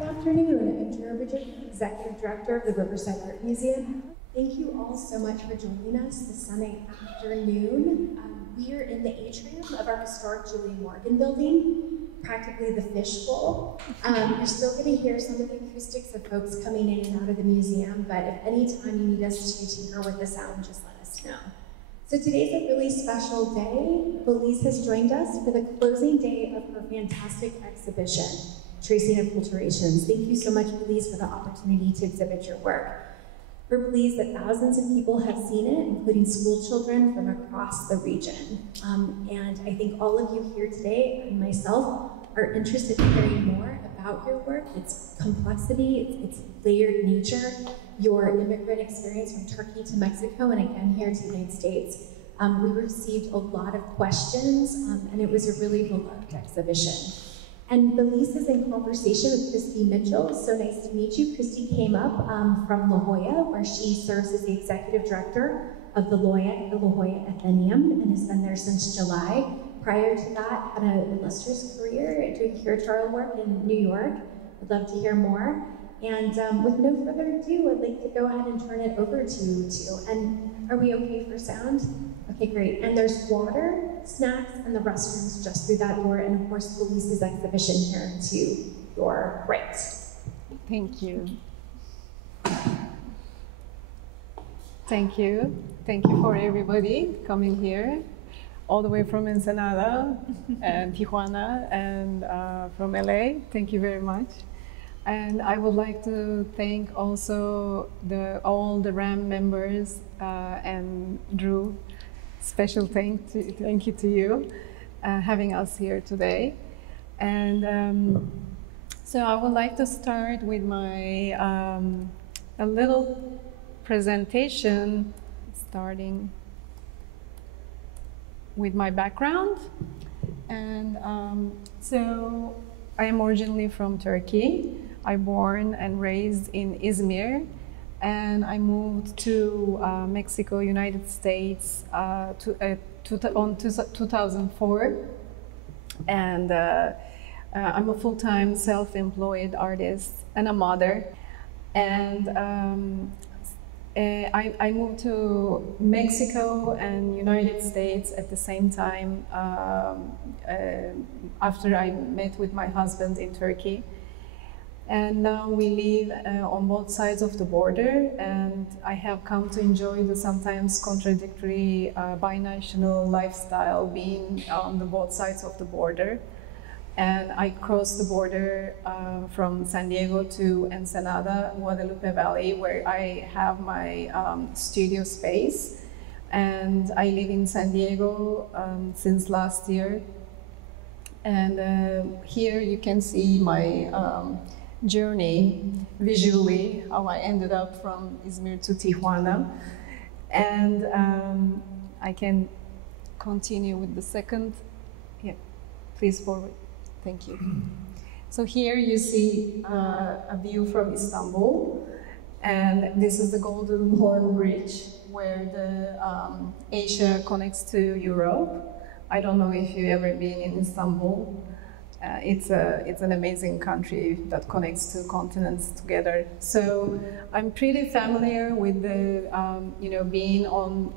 Good afternoon. I'm Drew Bridget, Executive Director of the Riverside Art Museum. Thank you all so much for joining us this Sunday afternoon. We are in the atrium of our historic Julian Morgan building, practically the fishbowl. You're still going to hear some of the acoustics of folks coming in and out of the museum, but if any time you need us to tinker with the sound, just let us know. So today's a really special day. Beliz has joined us for the closing day of her fantastic exhibition, Tracing Acculturations. Thank you so much, Beliz, for the opportunity to exhibit your work. We're pleased that thousands of people have seen it, including school children from across the region. And I think all of you here today, and myself, are interested in hearing more about your work, its complexity, its layered nature, your immigrant experience from Turkey to Mexico, and again here to the United States. We received a lot of questions, and it was a really beloved exhibition. And Beliz is in conversation with Christie Mitchell. So nice to meet you. Christie came up from La Jolla, where she serves as the executive director of the La Jolla Athenaeum and has been there since July. Prior to that, had an illustrious career doing curatorial work in New York. I'd love to hear more. And with no further ado, I'd like to go ahead and turn it over to you two. And are we okay for sound? Okay, great. And there's water, snacks, and the restrooms just through that door. And of course, Beliz's exhibition here to your right. Thank you. Thank you. Thank you for everybody coming here, all the way from Ensenada and Tijuana and from LA. Thank you very much. And I would like to thank also all the RAM members and Drew. Special thank you to you having us here today. And so I would like to start with my a little presentation, starting with my background. And so I am originally from Turkey. I'm born and raised in Izmir, and I moved to Mexico, United States on 2004. And I'm a full-time self-employed artist and a mother. And I moved to Mexico and United States at the same time after I met with my husband in Turkey. And now we live on both sides of the border, and I have come to enjoy the sometimes contradictory binational lifestyle being on the both sides of the border. And I crossed the border from San Diego to Ensenada, Guadalupe Valley, where I have my studio space. And I live in San Diego since last year. And here you can see my journey visually, how I ended up from Izmir to Tijuana. And I can continue with the second. Yeah, please forward. Thank you. So here you see a view from Istanbul, and this is the Golden Horn Bridge, where the Asia connects to Europe. I don't know if you've ever been in Istanbul. It's an amazing country that connects two continents together. So I'm pretty familiar with the being on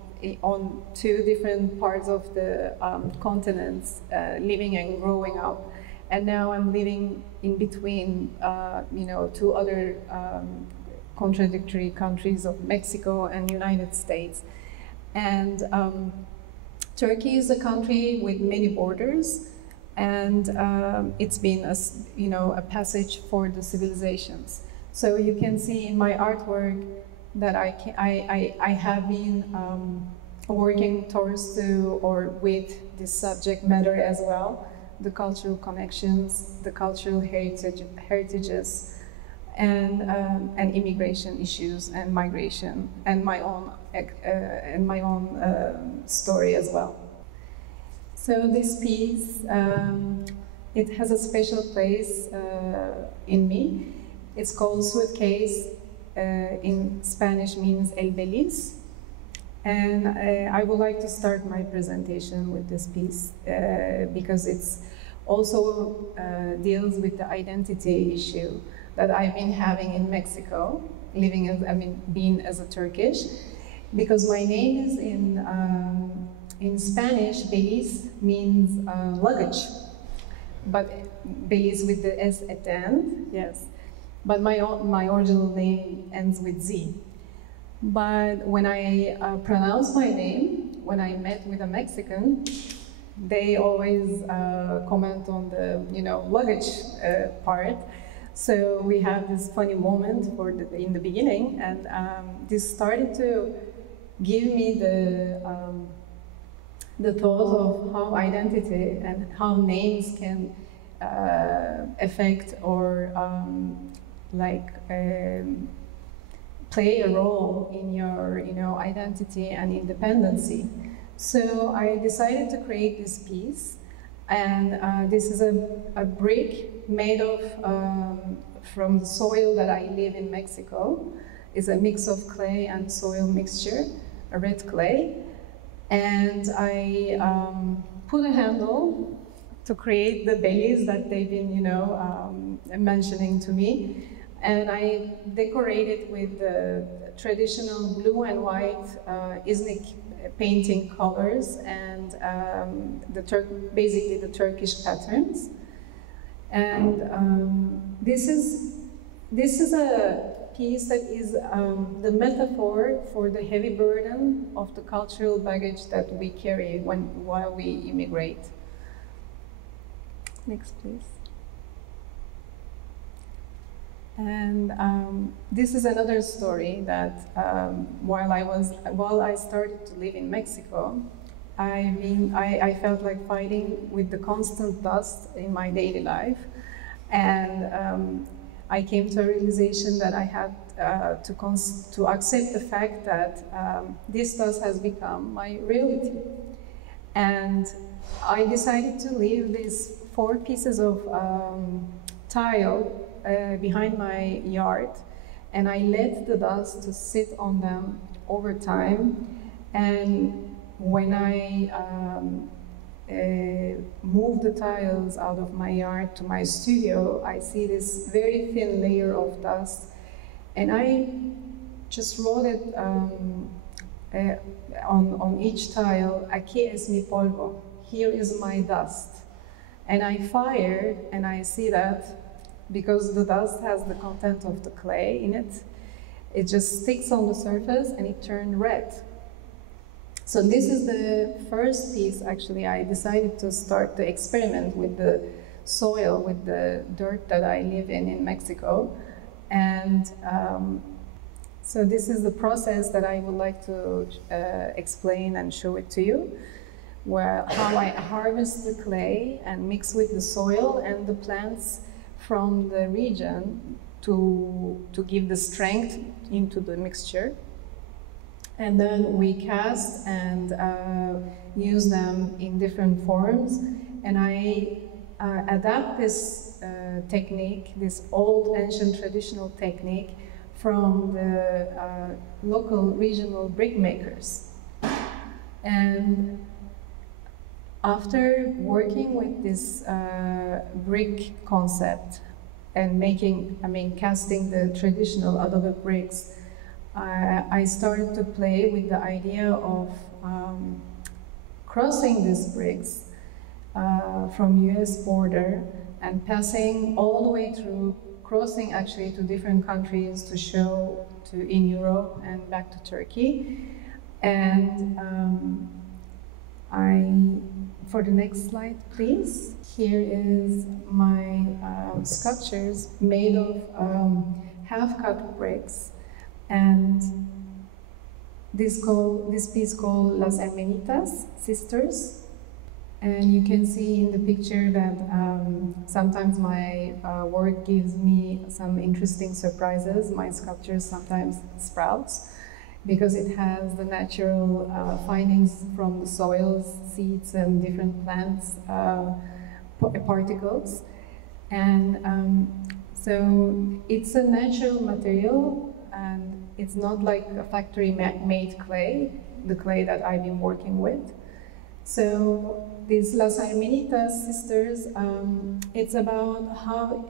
two different parts of the continents, living and growing up, and now I'm living in between two other contradictory countries of Mexico and United States. And Turkey is a country with many borders. And it's been a passage for the civilizations. So you can see in my artwork that I have been working towards with this subject matter as well, the cultural connections, the cultural heritages, and immigration issues and migration, and my own story as well. So this piece, it has a special place in me. It's called Suitcase. In Spanish means El Beliz. And I would like to start my presentation with this piece because it's also deals with the identity issue that I've been having in Mexico, living as, being as a Turkish, because my name is in Spanish, Beliz means luggage, but Beliz with the S at the end, yes. But my original name ends with Z. But when I pronounce my name, when I met with a Mexican, they always comment on the luggage part. So we have this funny moment in the beginning, and this started to give me the thought of how identity and how names can affect or play a role in your identity and independency. So I decided to create this piece, and this is a brick made of from the soil that I live in Mexico. It's a mix of clay and soil mixture, a red clay, and I put a handle to create the bellies that they've been mentioning to me. And I decorated with the traditional blue and white Izmir painting colors and basically the Turkish patterns. And this is a piece that is the metaphor for the heavy burden of the cultural baggage that we carry while we immigrate. Next, please. And this is another story that while I started to live in Mexico, I felt like fighting with the constant dust in my daily life, and I came to a realization that I had to accept the fact that this dust has become my reality, and I decided to leave these 4 pieces of tile behind my yard, and I let the dust to sit on them over time. And when I move the tiles out of my yard to my studio, I see this very thin layer of dust, and I just wrote it on each tile, "Aquí es mi polvo," here is my dust. And I fired, and I see that because the dust has the content of the clay in it, it just sticks on the surface and it turned red. So this is the first piece. Actually, I decided to start the experiment with the soil, with the dirt that I live in Mexico. And so this is the process that I would like to explain and show it to you, how I harvest the clay and mix with the soil and the plants from the region to give the strength into the mixture. And then we cast and use them in different forms. And I adapt this technique, this old ancient traditional technique, from the local regional brick makers. And after working with this brick concept and casting the traditional adobe bricks, I started to play with the idea of crossing these bricks from US border and passing all the way through, crossing actually to different countries to show in Europe and back to Turkey. And for the next slide, please. Here is my sculptures made of half-cut bricks, and this piece called Las Hermanitas, Sisters. And you can see in the picture that sometimes my work gives me some interesting surprises. My sculptures sometimes sprouts, because it has the natural findings from the soils, seeds, and different plants particles. And so it's a natural material, and it's not like a factory-made clay, the clay that I've been working with. So these Las Hermanitas sisters, it's about how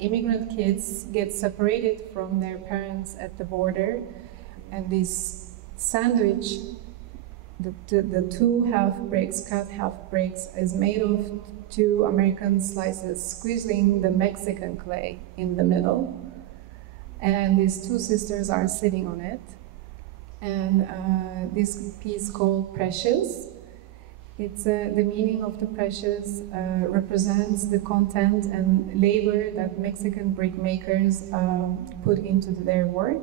immigrant kids get separated from their parents at the border, and this sandwich, the two half bricks, cut half bricks, is made of two American slices, squeezing the Mexican clay in the middle. And these two sisters are sitting on it. And this piece called Precious. It's the meaning of the precious represents the content and labor that Mexican brick makers put into their work.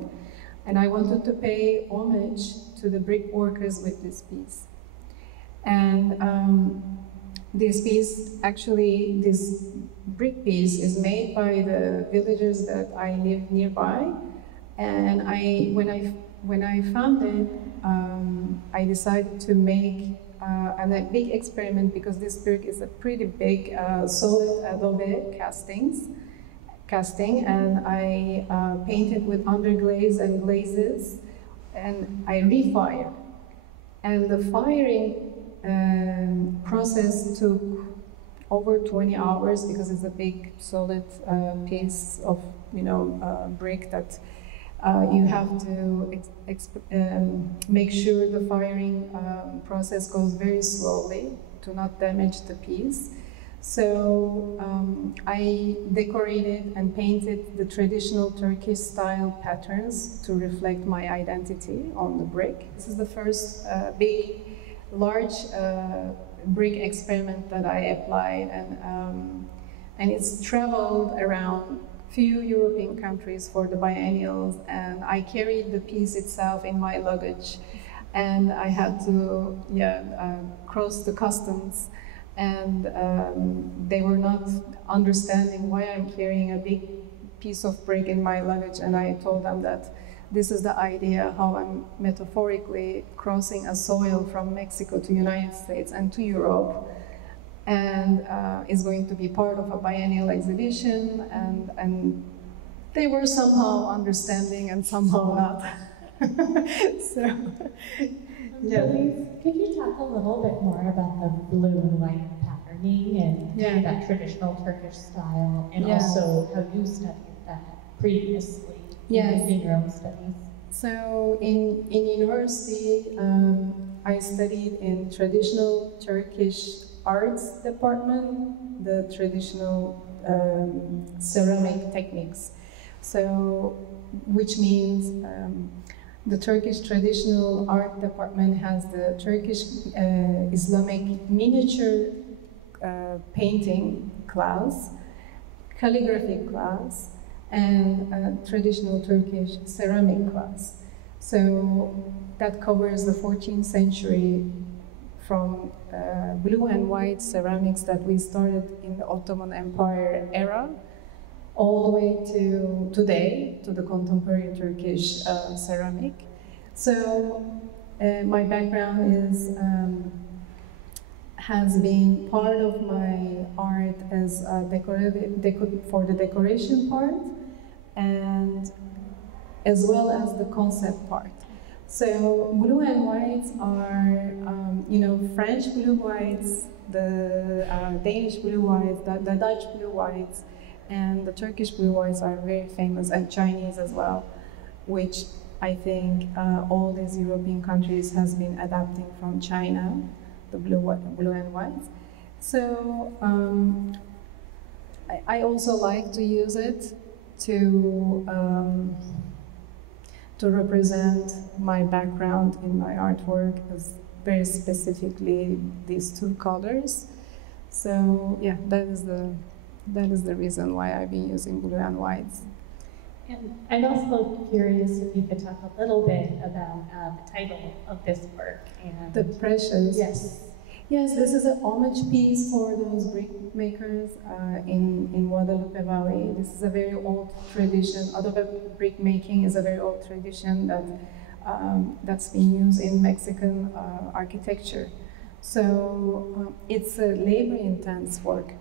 And I wanted to pay homage to the brick workers with this piece. And this piece, actually, this brick piece is made by the villagers that I live nearby. And when I found it, I decided to make a big experiment, because this brick is a pretty big solid adobe casting, and I painted with underglaze and glazes, and I refire. And the firing process took over 20 hours, because it's a big solid piece of brick that you have to make sure the firing process goes very slowly to not damage the piece. So I decorated and painted the traditional Turkish style patterns to reflect my identity on the brick. This is the first large brick experiment that I applied, and it's traveled around few European countries for the biennials, and I carried the piece itself in my luggage, and I had to cross the customs, and they were not understanding why I'm carrying a big piece of brick in my luggage, and I told them that this is the idea how I'm metaphorically crossing a soil from Mexico to United States and to Europe, and is going to be part of a biennial exhibition, and they were somehow understanding and somehow not. So, yeah. Beliz, could you talk a little bit more about the blue and white patterning and that traditional Turkish style, and also how you studied that previously in your own studies? So in university, I studied in traditional Turkish arts department, the traditional ceramic techniques. So, which means the Turkish traditional art department has the Turkish Islamic miniature painting class, calligraphy class, and traditional Turkish ceramic class. So that covers the 14th century, from blue and white ceramics that we started in the Ottoman Empire era, all the way to today, to the contemporary Turkish ceramic. So my background has been part of my art as for the decoration part, and as well as the concept part. So blue and whites are, French blue whites, the Danish blue whites, the Dutch blue whites, and the Turkish blue whites are very famous, and Chinese as well, which I think all these European countries has been adapting from China, the blue and whites. So I also like to use it to represent my background in my artwork, as very specifically these two colors. So yeah, that is the reason why I've been using blue and whites. And I'm also curious if you could talk a little bit about the title of this work. And The Precious. Yes. Yes, this is a homage piece for those brick makers in Guadalupe Valley. This is a very old tradition. Adobe brick making is a very old tradition that's been used in Mexican architecture. So it's a labor-intense work,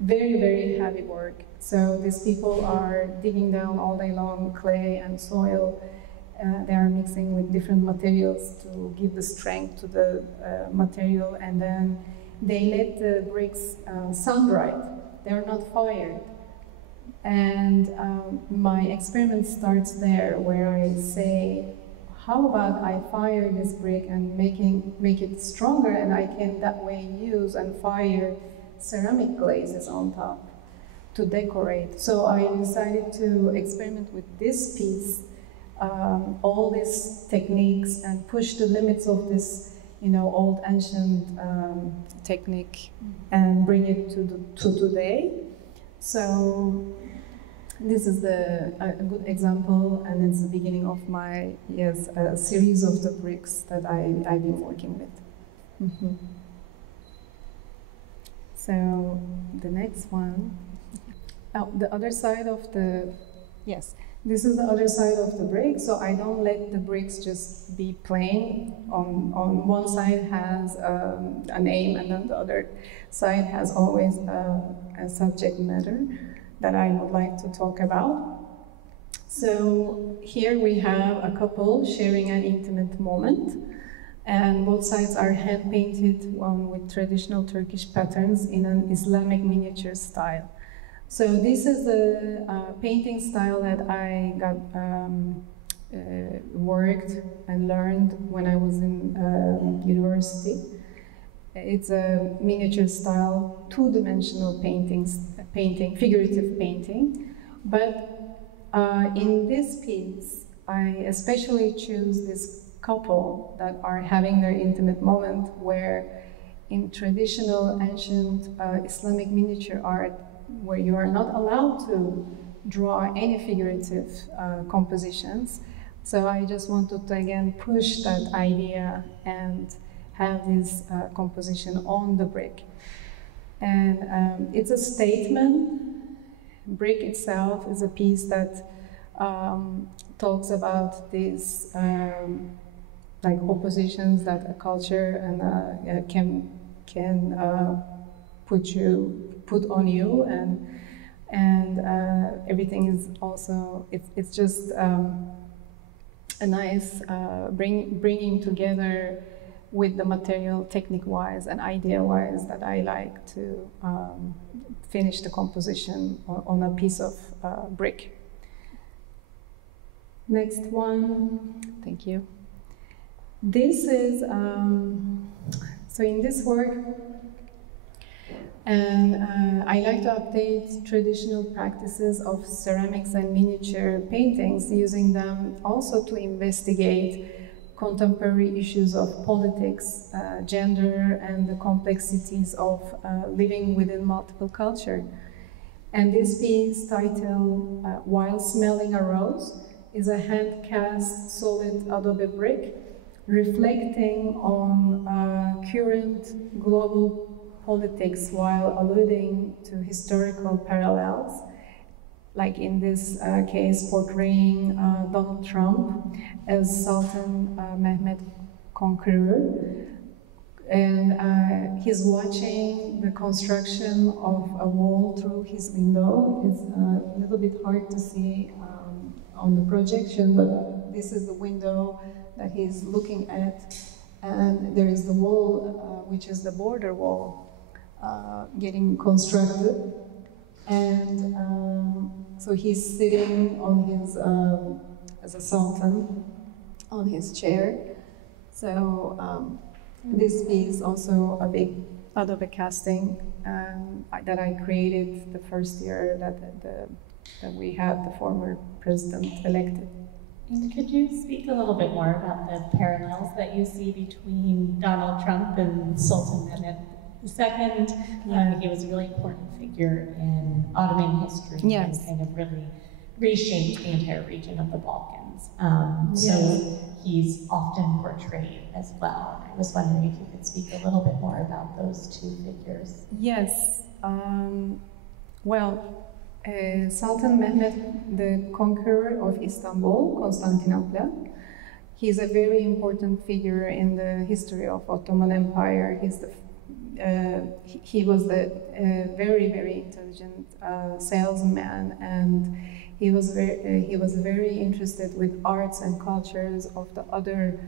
very, very heavy work. So these people are digging down all day long clay and soil. They are mixing with different materials to give the strength to the material, and then they let the bricks sun-dried. They're not fired. And my experiment starts there, where I say, how about I fire this brick and make it stronger, and I can that way use and fire ceramic glazes on top to decorate. So I decided to experiment with this piece, all these techniques, and push the limits of this, old ancient technique, and bring it to today. So this is a good example, and it's the beginning of my series of the bricks that I've been working with. Mm-hmm. So the next one, the other side of the, this is the other side of the brick. So I don't let the bricks just be plain. On one side has a name, and then the other side has always a subject matter that I would like to talk about. So here we have a couple sharing an intimate moment, and both sides are hand-painted with traditional Turkish patterns in an Islamic miniature style. So this is the painting style that I got worked and learned when I was in university. It's a miniature style, two-dimensional painting, figurative painting. But in this piece, I especially choose this couple that are having their intimate moment, where in traditional ancient Islamic miniature art, where you are not allowed to draw any figurative compositions. So I just wanted to again push that idea and have this composition on the brick. And it's a statement. Brick itself is a piece that talks about these like oppositions that a culture and can put on you, and everything is also, it's just a nice bringing together with the material, technique-wise and idea-wise, that I like to finish the composition on a piece of brick. Next one, thank you. This is, so in this work, and I like to update traditional practices of ceramics and miniature paintings, using them also to investigate contemporary issues of politics, gender, and the complexities of living within multiple culture. And this piece, titled While Smelling a Rose, is a hand-cast solid adobe brick reflecting on current global politics while alluding to historical parallels, like in this case portraying Donald Trump as Sultan Mehmet Conqueror, and he's watching the construction of a wall through his window. It's a little bit hard to see on the projection, but this is the window that he's looking at, and there is the wall, which is the border wall, getting constructed. And so he's sitting on his, as a sultan, on his chair. So this piece also a big adobe casting that I created the first year that we had the former president elected. And could you speak a little bit more about the parallels that you see between Donald Trump and Sultan Mehmet II? He was a really important figure in Ottoman history, and kind of really reshaped the entire region of the Balkans. So he's often portrayed as well. I was wondering if you could speak a little bit more about those two figures. Yes. Sultan Mehmet, the conqueror of Istanbul, Constantinople, he's a very important figure in the history of Ottoman Empire. He was the very, very intelligent salesman, and he was very interested with arts and cultures of the other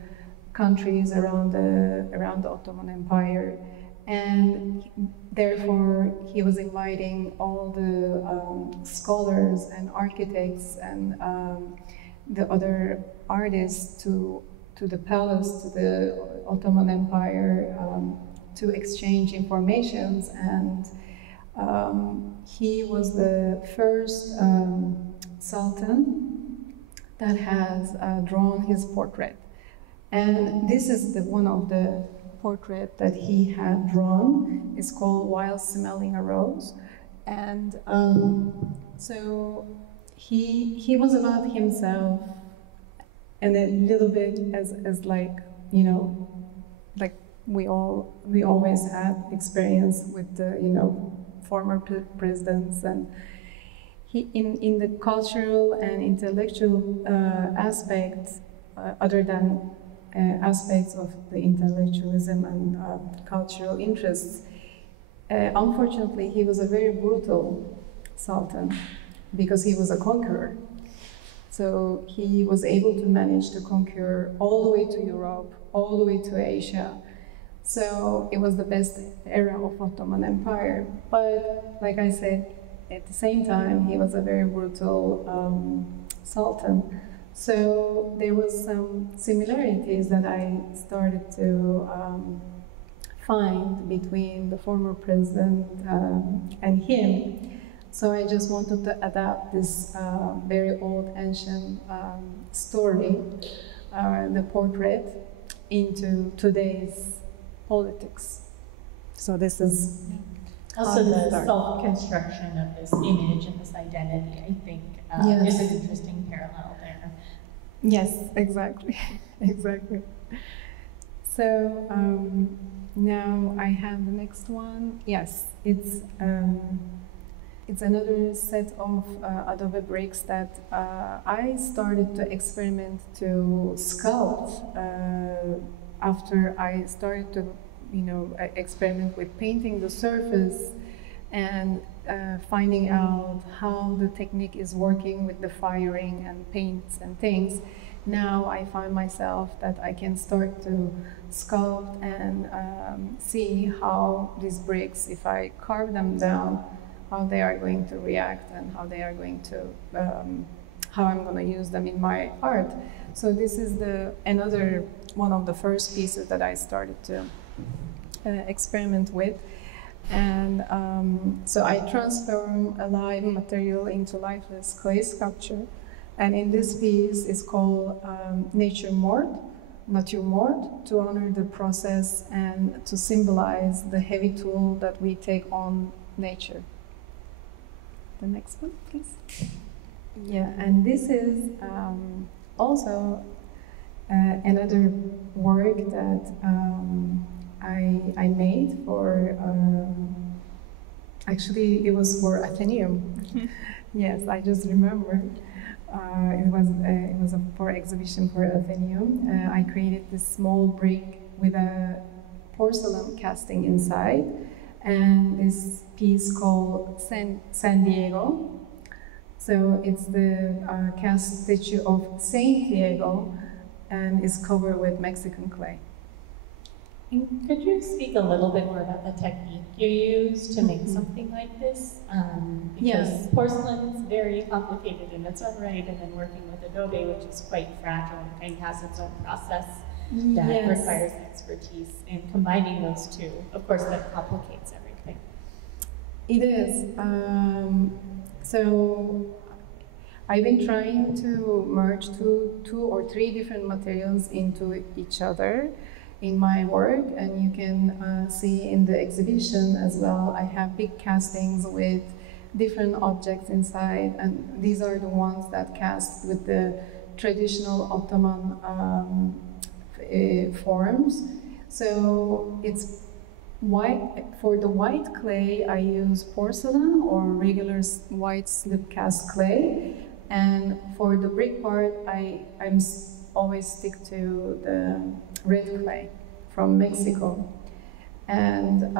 countries around the Ottoman Empire. And therefore, he was inviting all the scholars and architects and the other artists to the palace, to the Ottoman Empire, to exchange informations. And he was the first Sultan that has drawn his portrait. And this is one of the portrait that he had drawn. It's called While Smelling a Rose. And so he was about himself, and a little bit as like, you know, like we always had experience with the, you know, former presidents. And he, in the cultural and intellectual aspects, other than aspects of the intellectualism and cultural interests. Unfortunately, he was a very brutal sultan because he was a conqueror. So he was able to manage to conquer all the way to Europe, all the way to Asia. So it was the best era of Ottoman Empire. But like I said, at the same time, he was a very brutal sultan. So there was some similarities that I started to find between the former president and him. So I just wanted to adapt this very old, ancient story, the portrait, into today's politics. So this is also the self-construction of this image and this identity, I think, is an interesting parallel there. Yes, exactly, exactly. So now I have the next one. Yes, it's another set of adobe bricks that I started to experiment to sculpt after I started to, you know, experiment with painting the surface and finding out how the technique is working with the firing and paints and things. Now I find myself that I can start to sculpt and see how these bricks, if I carve them down, how they are going to react and how they are going to, how I'm going to use them in my art. So this is another one of the first pieces that I started to experiment with. And so I transform a live material into lifeless clay sculpture. And in this piece is called Nature Mort, to honor the process and to symbolize the heavy toll that we take on nature. The next one, please. Yeah, and this is also another work that I made for, actually it was for Athenaeum. Yes, I just remembered. It was for exhibition for Athenaeum. I created this small brick with a porcelain casting inside, and this piece called San Diego. So it's the cast statue of Saint Diego, and is covered with Mexican clay. Could you speak a little bit more about the technique you use to make something like this? Because porcelain is very complicated in its own right, and then working with adobe, which is quite fragile and has its own process that requires expertise, and combining those two, of course, that complicates everything. It is. So I've been trying to merge two or three different materials into each other in my work, and you can see in the exhibition as well, I have big castings with different objects inside, and these are the ones that cast with the traditional Ottoman forms. So it's white. For the white clay, I use porcelain or regular white slip cast clay, and for the brick part, I'm always stick to the red clay from Mexico. And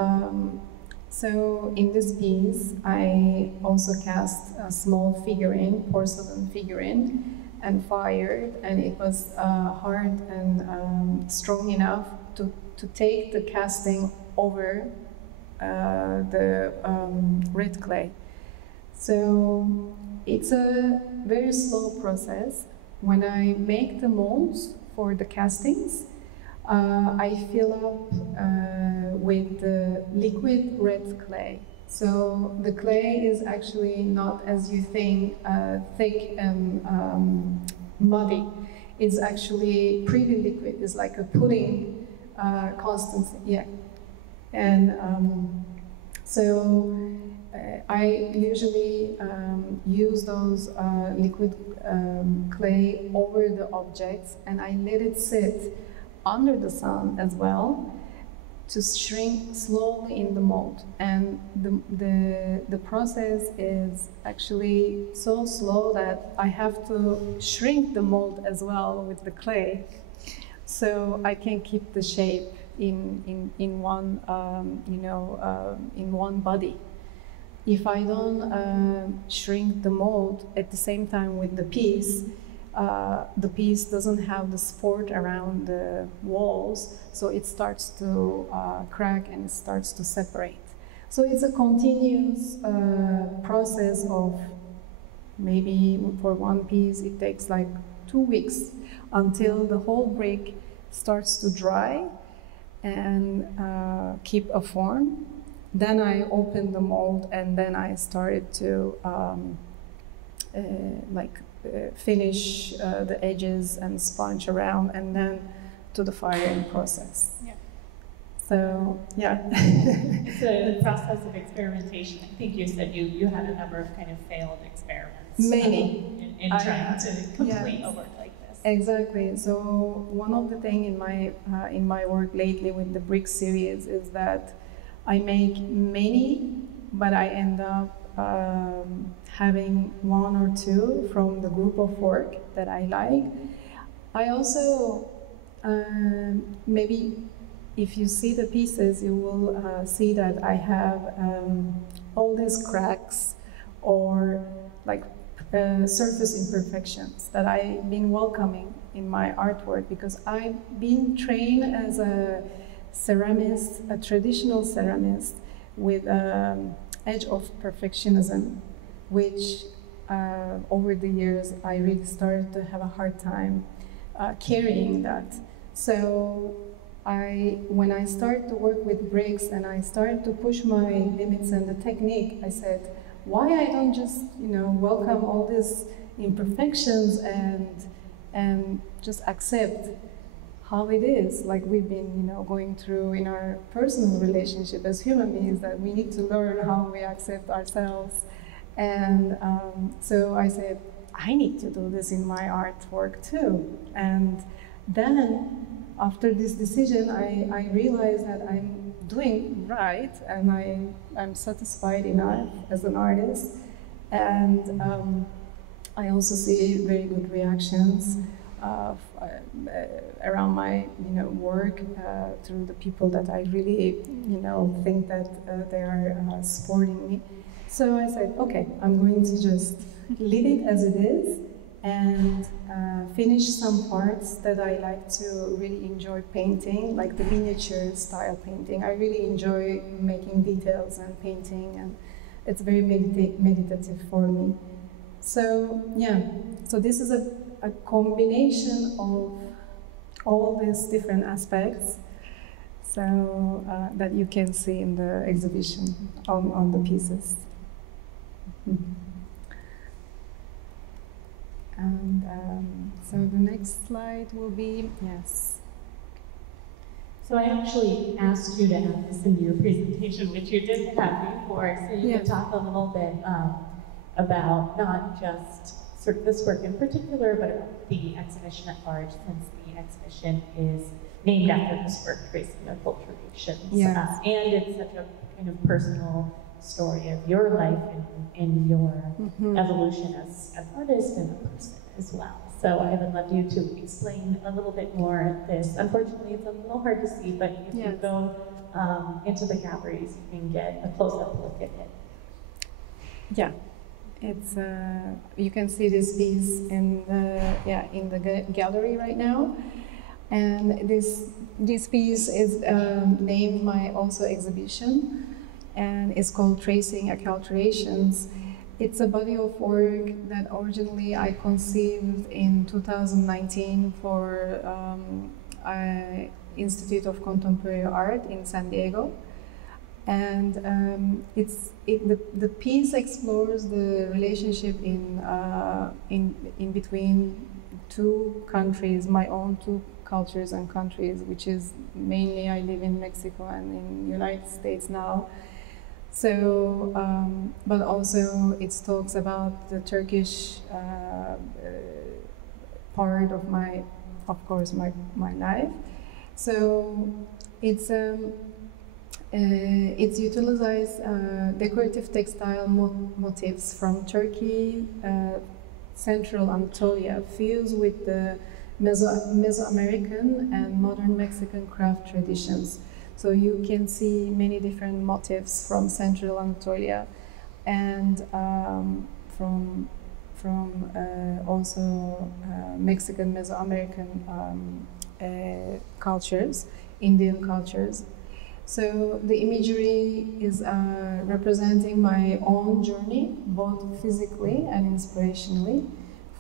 so in this piece, I also cast a small figurine, porcelain figurine, and fired, and it was hard and strong enough to take the casting over the red clay. So it's a very slow process. When I make the molds for the castings, I fill up with the liquid red clay. So the clay is actually not, as you think, thick and muddy. It's actually pretty liquid. It's like a pudding consistency, yeah. And so I usually use those liquid clay over the objects, and I let it sit under the sun as well to shrink slowly in the mold. And the process is actually so slow that I have to shrink the mold as well with the clay, so I can keep the shape in one in one body. If I don't shrink the mold at the same time with the piece doesn't have the support around the walls, so it starts to crack and it starts to separate. So it's a continuous process of, maybe for one piece it takes like 2 weeks until the whole brick starts to dry and keep a form. Then I opened the mold, and then I started to finish the edges and sponge around, and then to the firing process. Yeah. So, yeah. It's a process of experimentation. I think you said you had a number of kind of failed experiments. Many. In trying to complete a work like this. Exactly. So one of the things in my work lately with the brick series is that I make many, but I end up having 1 or 2 from the group of work that I like. I also, maybe if you see the pieces, you will see that I have all these cracks or like surface imperfections that I've been welcoming in my artwork, because I've been trained as a ceramist, a traditional ceramist with edge of perfectionism, which over the years I really started to have a hard time carrying that. So when I started to work with bricks and I started to push my limits and the technique, I said, why I don't just welcome all these imperfections and just accept how it is, like we've been going through in our personal relationship as human beings, that we need to learn how we accept ourselves. And so I said, I need to do this in my artwork too. And then after this decision, I realized that I'm doing right, and I'm satisfied enough as an artist. And I also see very good reactions around my work through the people that I really think that they are supporting me. So I said, okay, I'm going to just leave it as it is and finish some parts that I like to really enjoy painting, like the miniature style painting. I really enjoy making details and painting, and it's very meditative for me. So yeah, so this is a combination of all these different aspects, so that you can see in the exhibition on the pieces. And so the next slide will be, yes. So I actually asked you to add this into your presentation, which you didn't have before, so you could talk a little bit about not just sort of this work in particular, but about the exhibition at large, since the exhibition is named after this work, Tracing Acculturations. Yes. And it's such a kind of personal story of your life and your evolution as an artist and a person as well. So I would love you to explain a little bit more of this. Unfortunately, it's a little hard to see, but if you go into the galleries, you can get a close-up look at it. Yeah, it's you can see this piece in the gallery right now. And this piece is named my also exhibition, and it's called Tracing Acculturations. It's a body of work that originally I conceived in 2019 for Institute of Contemporary Art in San Diego. And the piece explores the relationship in between two countries, my own two cultures and countries, which is mainly I live in Mexico and in United States now. So, but also it talks about the Turkish part of of course, my life. So it's utilized decorative textile motifs from Turkey, Central Anatolia, fused with the Mesoamerican and modern Mexican craft traditions. So you can see many different motifs from Central Anatolia and from also Mexican, Mesoamerican cultures, Indian cultures. So the imagery is representing my own journey, both physically and inspirationally,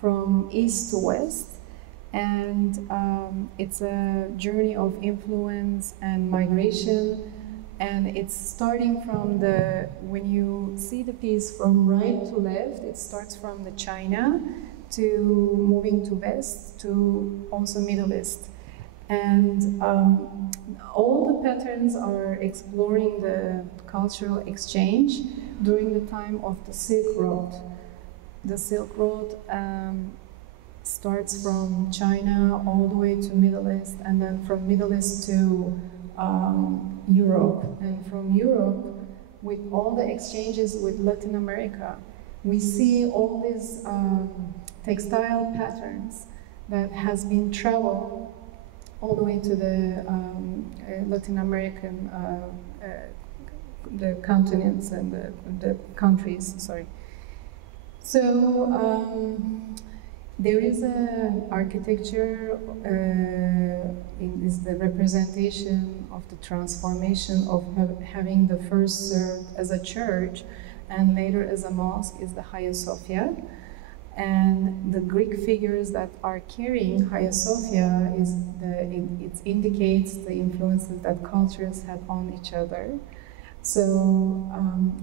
from east to west. And it's a journey of influence and migration. And it's starting from when you see the piece from right to left, it starts from the China to moving to west to also Middle East. And all the patterns are exploring the cultural exchange during the time of the Silk Road. The Silk Road starts from China all the way to Middle East, and then from Middle East to Europe. And from Europe, with all the exchanges with Latin America, we see all these textile patterns that has been traveled all the way to the Latin American, the continents and the countries, sorry. So there is an architecture is the representation of the transformation of having the first served as a church and later as a mosque is the Hagia Sophia. And the Greek figures that are carrying Hagia Sophia it indicates the influences that cultures have on each other. So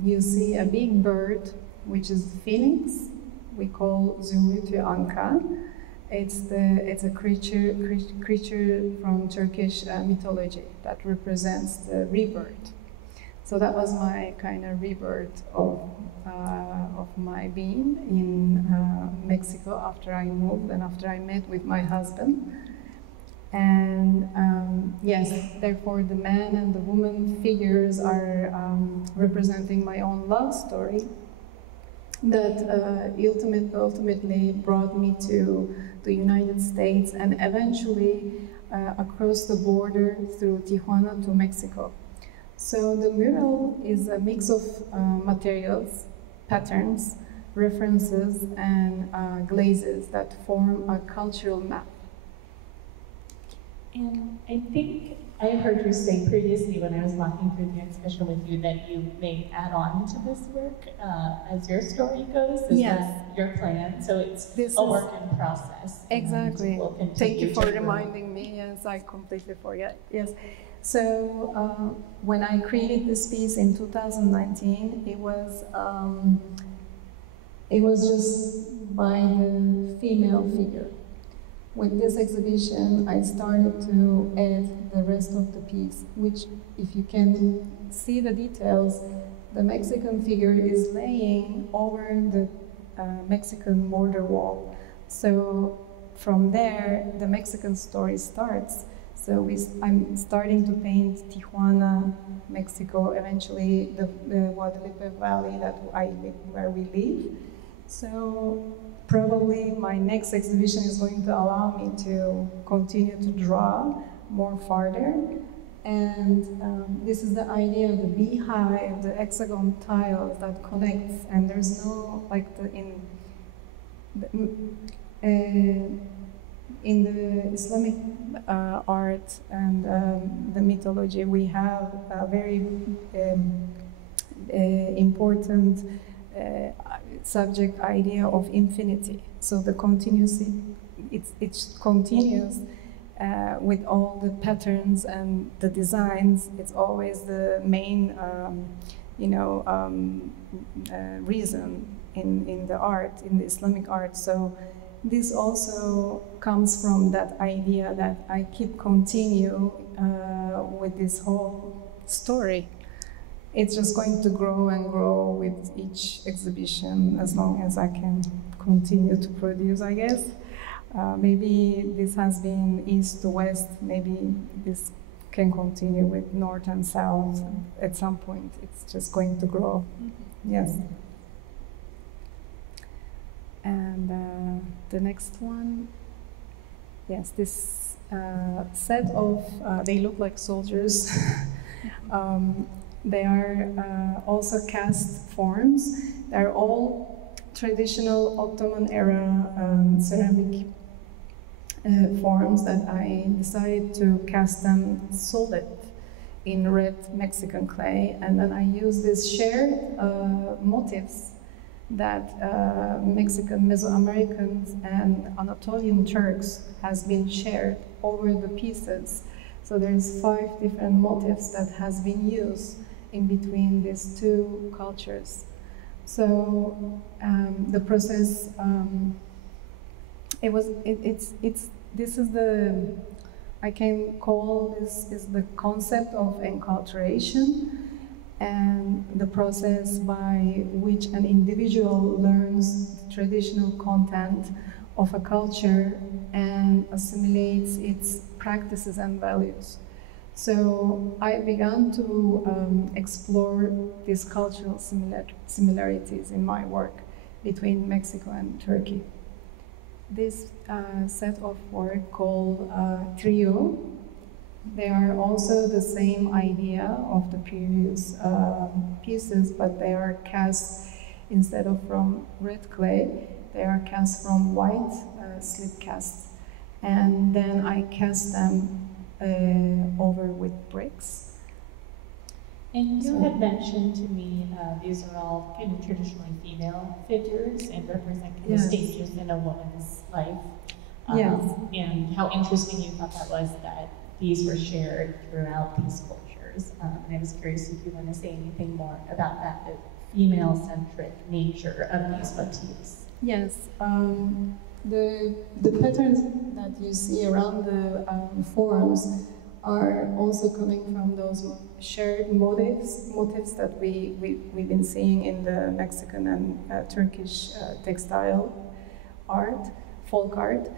you see a big bird, which is the phoenix. We call Zümrüt Anka. It's a creature from Turkish mythology that represents the rebirth. So that was my kind of rebirth of my being in Mexico after I moved and after I met with my husband. And yes, therefore the man and the woman figures are representing my own love story that ultimately brought me to the United States and eventually across the border through Tijuana to Mexico. So the mural is a mix of materials, patterns, references, and glazes that form a cultural map. And I think I heard you say previously when I was walking through the exhibition with you that you may add on to this work as your story goes. Is that your plan? So it's a work in process. Exactly. We'll Thank you for reminding me. Yes, I completely forget. Yes. So when I created this piece in 2019, it was just by the female figure. With this exhibition, I started to add the rest of the piece, which, if you can see the details, the Mexican figure is laying over the Mexican border wall. So from there, the Mexican story starts. So I'm starting to paint Tijuana, Mexico, eventually the Guadalupe Valley where we live. So probably my next exhibition is going to allow me to continue to draw more farther. And this is the idea of the beehive, the hexagon tiles that connects, and there's no, like in the Islamic art and the mythology, we have a very important subject idea of infinity. So the continuity, it continues with all the patterns and the designs. It's always the main, reason in the art, in the Islamic art. So this also comes from that idea that I keep continue with this whole story. It's just going to grow and grow with each exhibition as long as I can continue to produce, I guess. Maybe this has been east to west, maybe this can continue with north and south. At some point, it's just going to grow. Yes. And the next one, yes, this set of, they look like soldiers. They are also cast forms. They're all traditional Ottoman era ceramic forms that I decided to cast them solid in red Mexican clay. And then I use these shared motifs that Mexican Mesoamericans and Anatolian Turks has been shared over the pieces. So there's 5 different motifs that has been used in between these 2 cultures. So the process, this is the, I can call this is the concept of enculturation, and the process by which an individual learns the traditional content of a culture and assimilates its practices and values. So I began to explore these cultural similarities in my work between Mexico and Turkey. This set of work called Trio, they are also the same idea of the previous pieces, but they are cast, instead of from red clay, they are cast from white slip cast. And then I cast them over with bricks. And you had mentioned to me these are all kind of traditionally female figures and represent kind of stages in a woman's life. And how interesting you thought that was, that these were shared throughout these cultures. And I was curious if you want to say anything more about that, the female-centric nature of these motifs. Yes. The patterns that you see around the forms are also coming from those shared motifs that we've been seeing in the Mexican and Turkish textile art, folk art.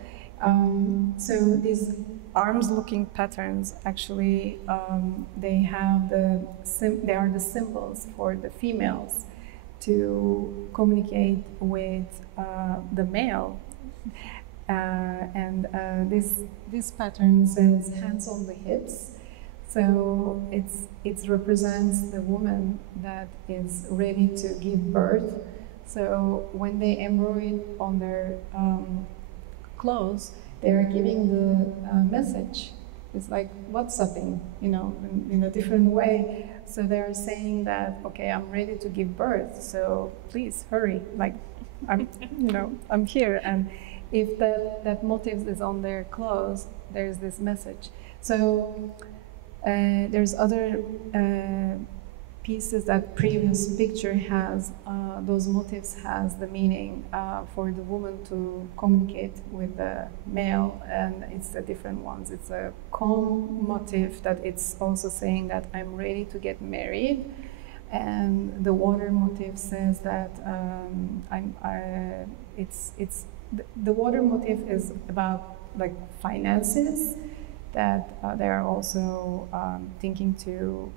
So these arms-looking patterns, actually, they are the symbols for the females to communicate with the male. This pattern says hands on the hips, so it represents the woman that is ready to give birth. So when they embroider on their clothes, they are giving the message. It's like WhatsApping, in a different way. So they are saying that, okay, I'm ready to give birth, so please hurry. Like, I'm here. And if that motif is on their clothes, there's this message. So there's other pieces that previous picture has. Those motifs has the meaning for the woman to communicate with the male, and it's the different ones. It's a calm motif that it's also saying that I'm ready to get married, and the water motif says that the water motif is about like finances, that they are also thinking to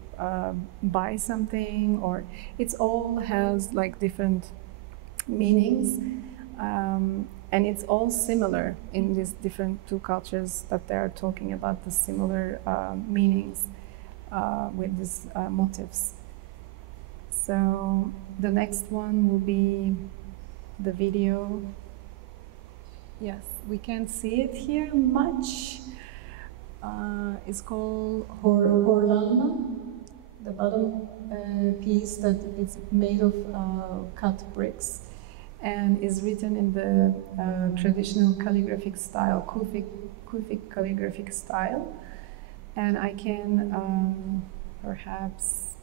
buy something, or it's all has like different meanings, and it's all similar in these different 2 cultures that they are talking about the similar meanings with these motifs. So the next one will be the video. Yes. we can't see it here much. It's called Horlanma, the bottom piece that is made of cut bricks and is written in the traditional calligraphic style, Kufic calligraphic style. And I can perhaps,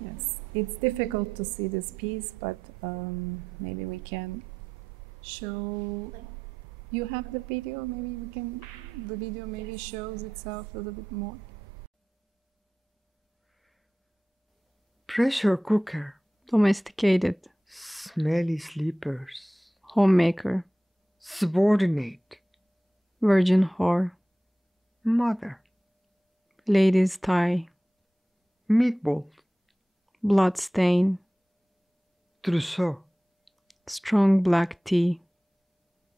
yes, it's difficult to see this piece, but maybe we can show. You have the video, maybe we can, the video maybe shows itself a little bit more. Pressure cooker. Domesticated. Smelly sleepers. Homemaker. Subordinate. Virgin whore. Mother. Ladies' tie. Meatball. Blood stain. Trousseau. Strong black tea.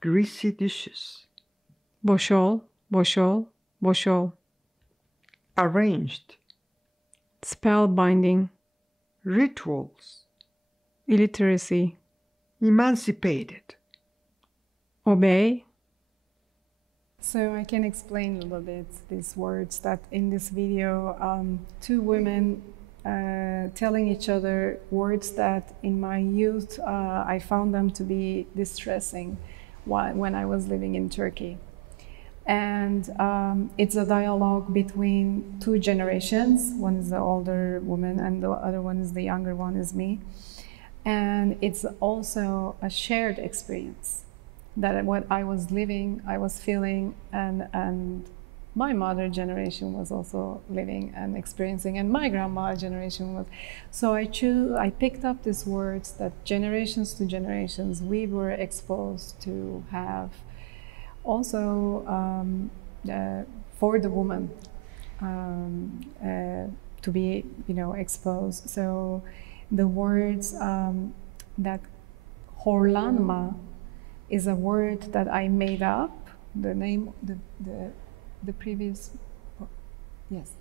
Greasy dishes. Boshol, boshol, boshol. Arranged. Spellbinding. Rituals. Illiteracy. Emancipated. Obey. So I can explain a little bit these words that in this video, two women telling each other words that in my youth I found them to be distressing when I was living in Turkey. And it's a dialogue between two generations. One is the older woman and the other one is the younger one, is me. And it's also a shared experience that what I was living, I was feeling, and my mother generation was also living and experiencing, and my grandma generation was. So I picked up these words that generations to generations we were exposed to have. Also for the woman to be, exposed. So the words that Horlanma is a word that I made up. The name, the previous, yes,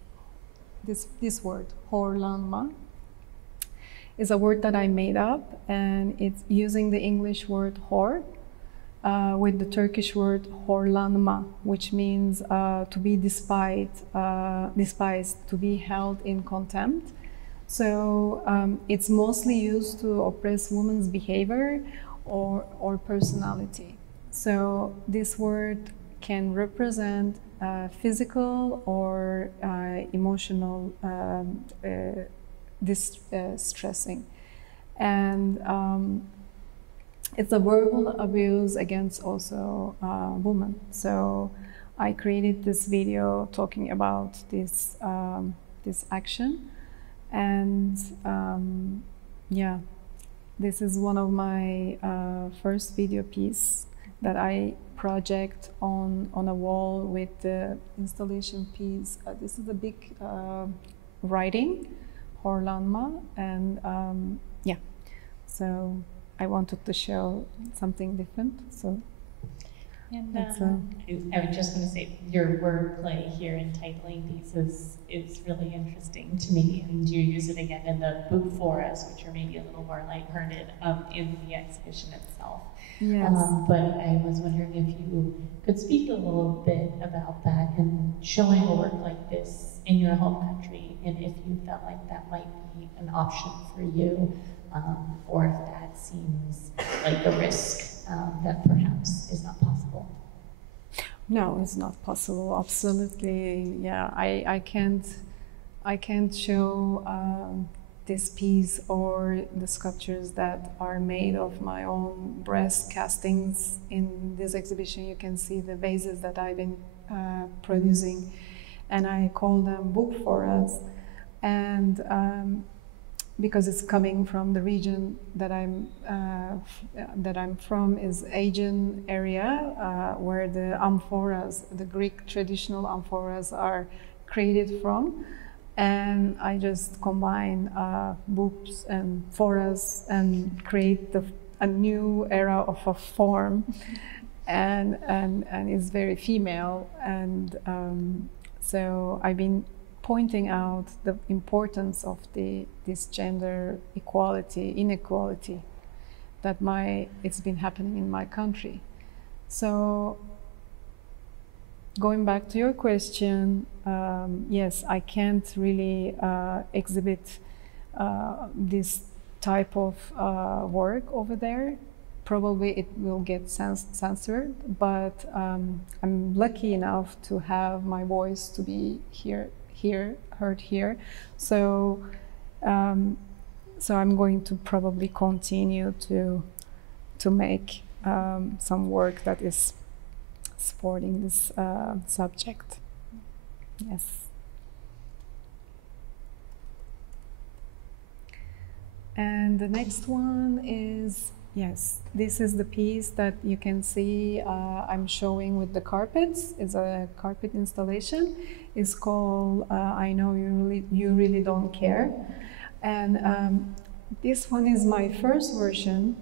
this word, Horlanma, is a word that I made up, and it's using the English word hor with the Turkish word horlanma, which means to be despised, to be held in contempt. So it's mostly used to oppress women's behavior or personality. So this word can represent physical or emotional distressing. And it's a verbal abuse against also women. So I created this video talking about this, this action. And yeah, this is one of my first video piece that I project on a wall with the installation piece. This is a big writing, Horlanma, and yeah, so I wanted to show something different. So, and I was just going to say, your wordplay here in titling these is really interesting to me, and you use it again in the buphoras, which are maybe a little more lighthearted in the exhibition itself. Yes. But I was wondering if you could speak a little bit about that and showing a work like this in your home country, and if you felt like that might be an option for you, or if that seems like a risk that perhaps is not possible. No, it's not possible. Absolutely, yeah. I can't show this piece or the sculptures that are made of my own breast castings. In this exhibition, you can see the vases that I've been producing, and I call them buphoras. And because it's coming from the region that I'm from, is Aegean area, where the amphoras, the Greek traditional amphoras, are created from, and I just combine bups and phoras and create a new era of a form, and it's very female, and so I've been pointing out the importance of this gender inequality, that it's been happening in my country. So going back to your question, yes, I can't really exhibit this type of work over there. Probably it will get censored, but I'm lucky enough to have my voice to be heard here. So so I'm going to probably continue to make some work that is supporting this subject. Yes. And the next one is, yes, this is the piece that you can see I'm showing with the carpets. It's a carpet installation. It's called I Know You Really Don't Care. And this one is my first version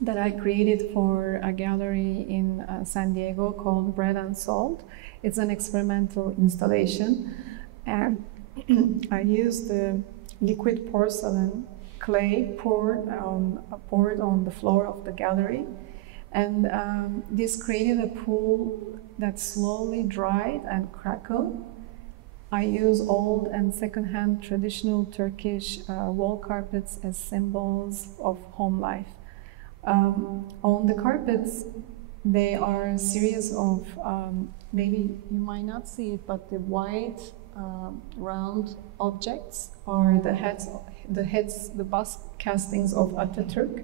that I created for a gallery in San Diego called Bread and Salt. It's an experimental installation. And I used the liquid porcelain clay poured on the floor of the gallery. And this created a pool that slowly dried and crackled. I use old and second-hand traditional Turkish wall carpets as symbols of home life. On the carpets, they are a series of, maybe you might not see it, but the white round objects are the bust castings of Atatürk,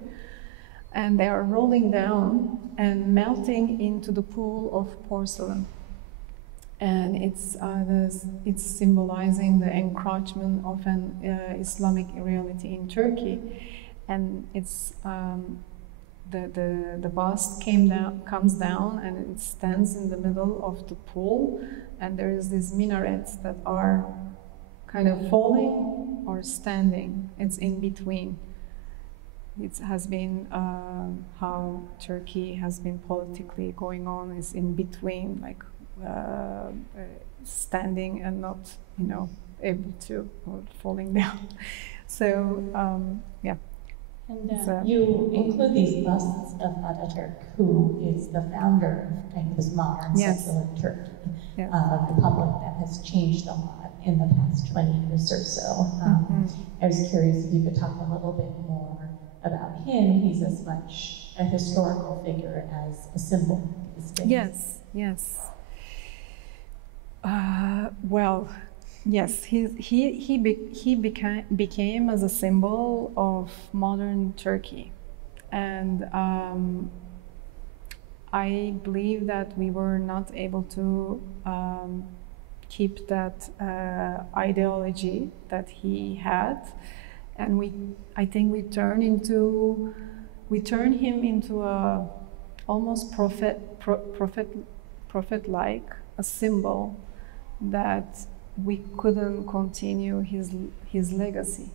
and they are rolling down and melting into the pool of porcelain. And it's symbolizing the encroachment of an Islamic reality in Turkey, and it's the bust comes down and it stands in the middle of the pool, and there is these minarets that are kind of falling or standing. It's in between. It has been how Turkey has been politically going on, is in between, like standing and not, able to, or falling down. So yeah. And you include these busts of Atatürk, who is the founder of kind of this modern secular Turkey, republic that has changed a lot in the past 20 years or so. I was curious if you could talk a little bit more about him. He's as much a historical figure as a symbol these days. Yes. Well, yes, he became as a symbol of modern Turkey, and I believe that we were not able to keep that ideology that he had, and I think we turned him into a almost prophet-like a symbol that we couldn't continue his legacy.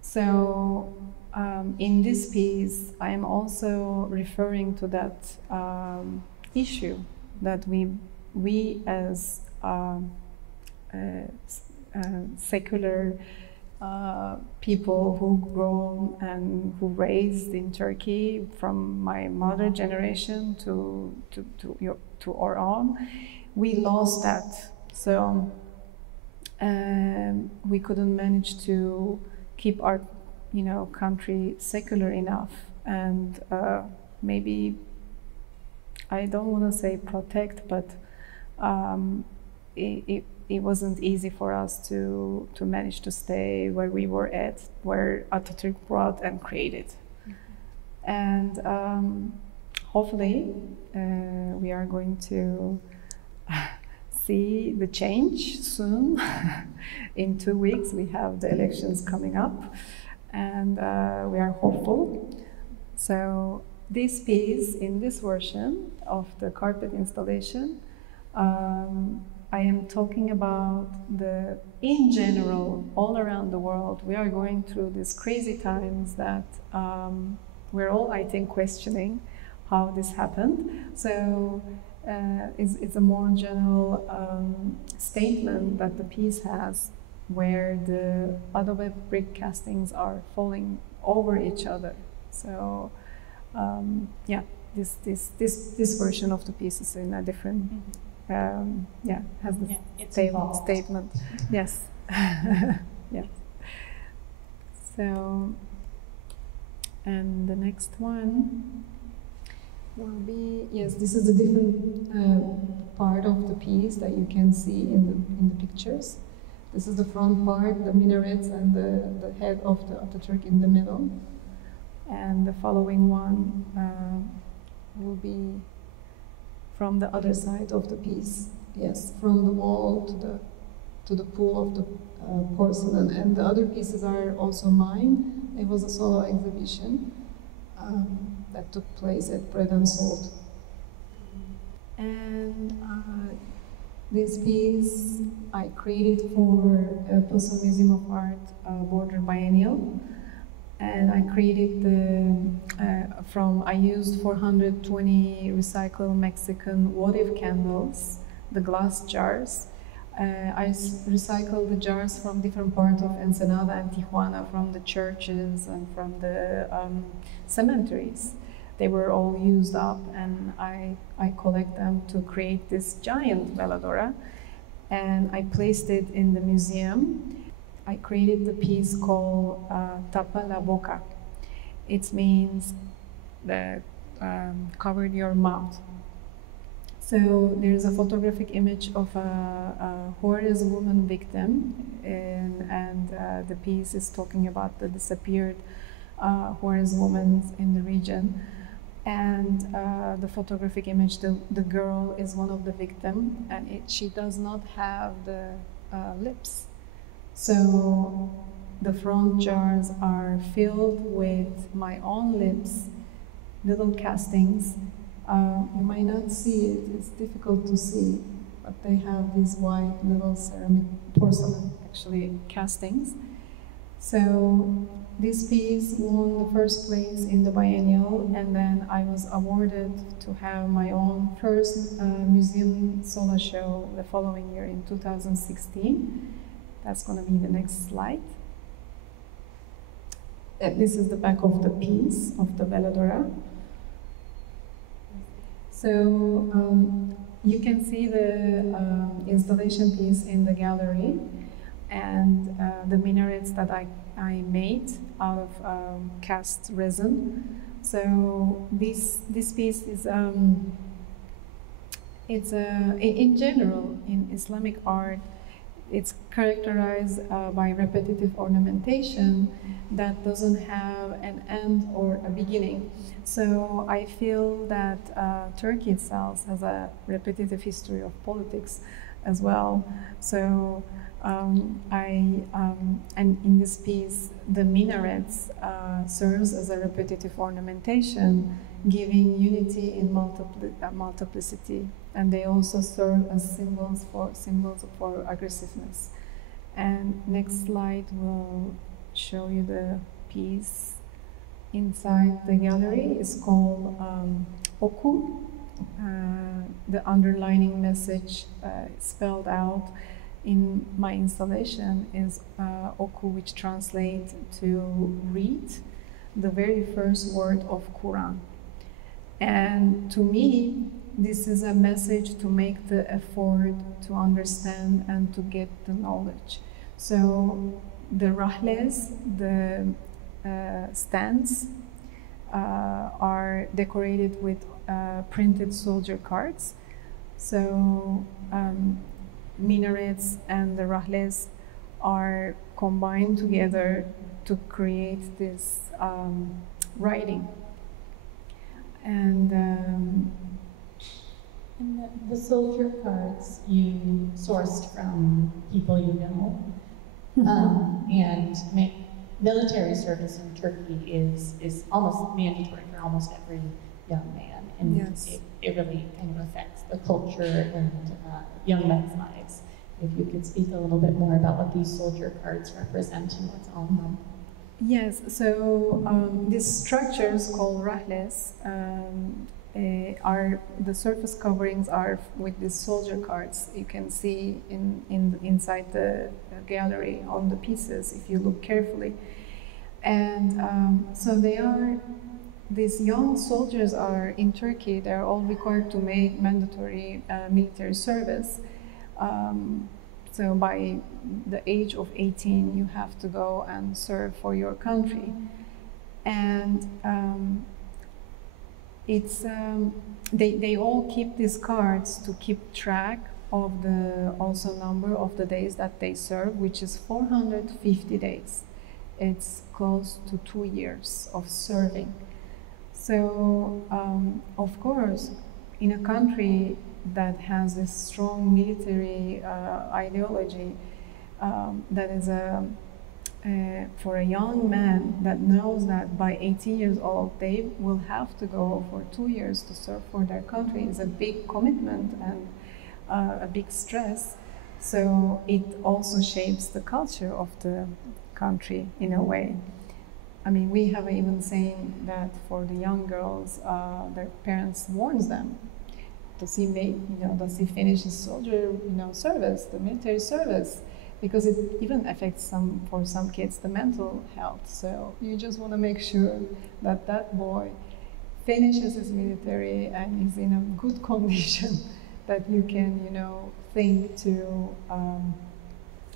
So in this piece, I am also referring to that issue that we as secular people who grown and who raised in Turkey, from my mother generation to our own, we lost that. So we couldn't manage to keep our, country secular enough, and maybe, I don't want to say protect, but it wasn't easy for us to manage to stay where we were at, where Atatürk brought and created. And hopefully we are going to see the change soon. In 2 weeks we have the elections coming up, and we are hopeful. So this piece, in this version of the carpet installation, I am talking about in general, all around the world, we are going through these crazy times that we're all, I think, questioning how this happened. So it's a more general statement that the piece has, where the adobe brick castings are falling over each other. So yeah, this version of the piece is in a different has the statement. Yes. Yes. So, and the next one will be, yes, this is a different part of the piece that you can see in the pictures. This is the front part, the minarets and the head of the Turk in the middle. And the following one will be from the other side of the piece. Yes, from the wall to the pool of the porcelain. And the other pieces are also mine. It was a solo exhibition that took place at Bread and Salt. And this piece I created for Postal Museum of Art Border Biennial. And I created I used 420 recycled Mexican what-if candles, the glass jars. I recycled the jars from different parts of Ensenada and Tijuana, from the churches and from the cemeteries. They were all used up, and I collect them to create this giant Velodora, and I placed it in the museum. I created the piece called Tapa La Boca. It means covered your mouth. So there's a photographic image of a Juarez woman victim, and the piece is talking about the disappeared Juarez women in the region. And the photographic image, the girl is one of the victims, and she does not have the lips. So the front jars are filled with my own lips, little castings. You might not see it, it's difficult to see, but they have these white little ceramic porcelain, actually, castings. So this piece won the first place in the biennial, and then I was awarded to have my own first museum solo show the following year in 2016. That's going to be the next slide. This is the back of the piece of the Velodora. So you can see the installation piece in the gallery, and the minarets that I made out of cast resin. So this piece is in general in Islamic art. It's characterized by repetitive ornamentation that doesn't have an end or a beginning. So I feel that Turkey itself has a repetitive history of politics as well. So and in this piece, the minarets serves as a repetitive ornamentation, giving unity in multiplicity. And they also serve as symbols for aggressiveness. And next slide will show you the piece inside the gallery. It's called Oku. The underlining message spelled out in my installation is Oku, which translates to read, the very first word of Quran. And to me, this is a message to make the effort to understand and to get the knowledge. So the rahles, the stands, are decorated with printed soldier cards. So minarets and the rahles are combined together to create this writing. And the soldier cards you sourced from people you know, and military service in Turkey is almost mandatory for almost every young man, and yes, it really kind of affects the culture and young men's lives. If you could speak a little bit more about what these soldier cards represent and what's on them. Yes, so these structures called rahles are the surface coverings are with these soldier cards. You can see inside the gallery on the pieces if you look carefully. And so these young soldiers are in Turkey, they're all required to make mandatory military service. So by the age of 18, you have to go and serve for your country. And they all keep these cards to keep track of the also number of the days that they serve, which is 450 days. It's close to 2 years of serving. So, of course, in a country that has this strong military ideology, that is for a young man that knows that by 18 years old they will have to go for 2 years to serve for their country, is a big commitment and a big stress. So it also shapes the culture of the country in a way. I mean, we have even saying that for the young girls, their parents warns them, does he finish his soldier, service, the military service, because it even affects for some kids the mental health. So you just want to make sure that that boy finishes his military and is in a good condition, that you can, think to